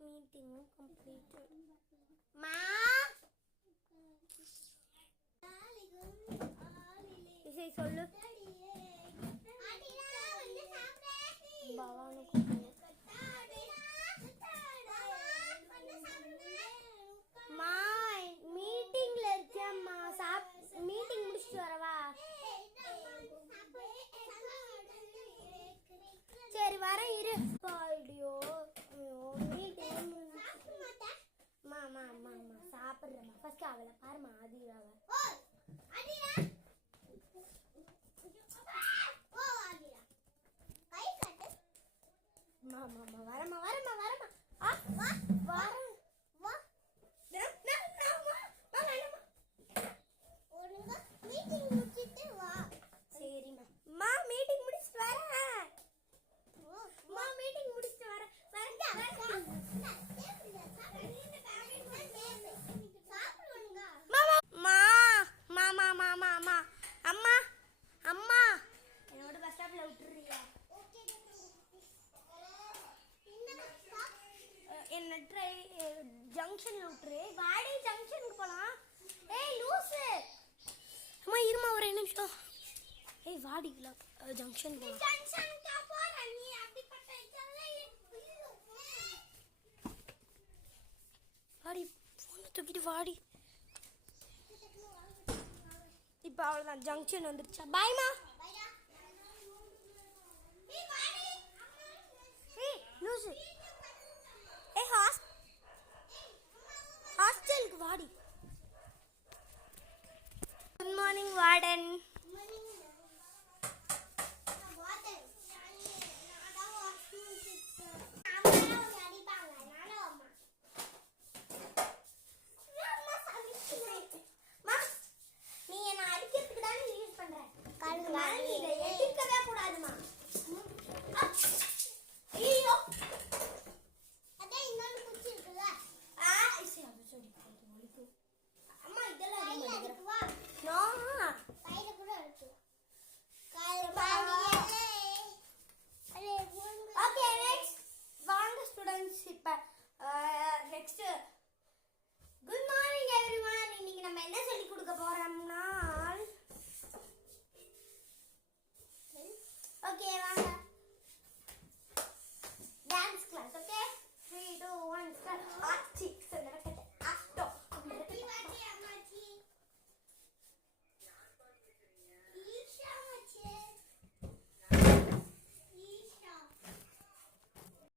மீட்டிங்கும் completed. மா இசை சொல்லு. பவானுக்கு மா மீட்டிங்ல இருக்கேம்மா. மீட்டிங் முடிச்சுட்டு வரவா? சரி வர இரு. ஐயோ மீட்டிங் சாப்பிட்றேம்மா. ஃபர்ஸ்ட் அவளை பாருமா, ஆதிராவை. வரமா வரமா வரமா வரேன். சரிம்மா. மீட்டிங் முடிச்சுட்டு வரேன். மீட்டிங் முடிச்சுட்டு வரேன். அம்மா அம்மா என்னோட பஸ் ஸ்டாப்ல விட்டுறியா? என்ன ஜங்ஷன்ல விட்டுரு. வாடி ஜங்ஷனுக்கு போலாம். ஏய் லூசு. அம்மா இருமா ஒரு நிமிஷம். ஏய் வாடி ஜங்ஷன் போலாம். ஜங்ஷனுக்கு போற நீ அப்படி வாடி. போனை தூக்கிட்டு வாடி. இப்போ அவ்வளோதான், ஜங்ஷன் வந்துருச்சா? பாய்மா. ஏய் லூசு. ஏய் ஹாஸ்டலுக்கு வாடி. Good morning warden.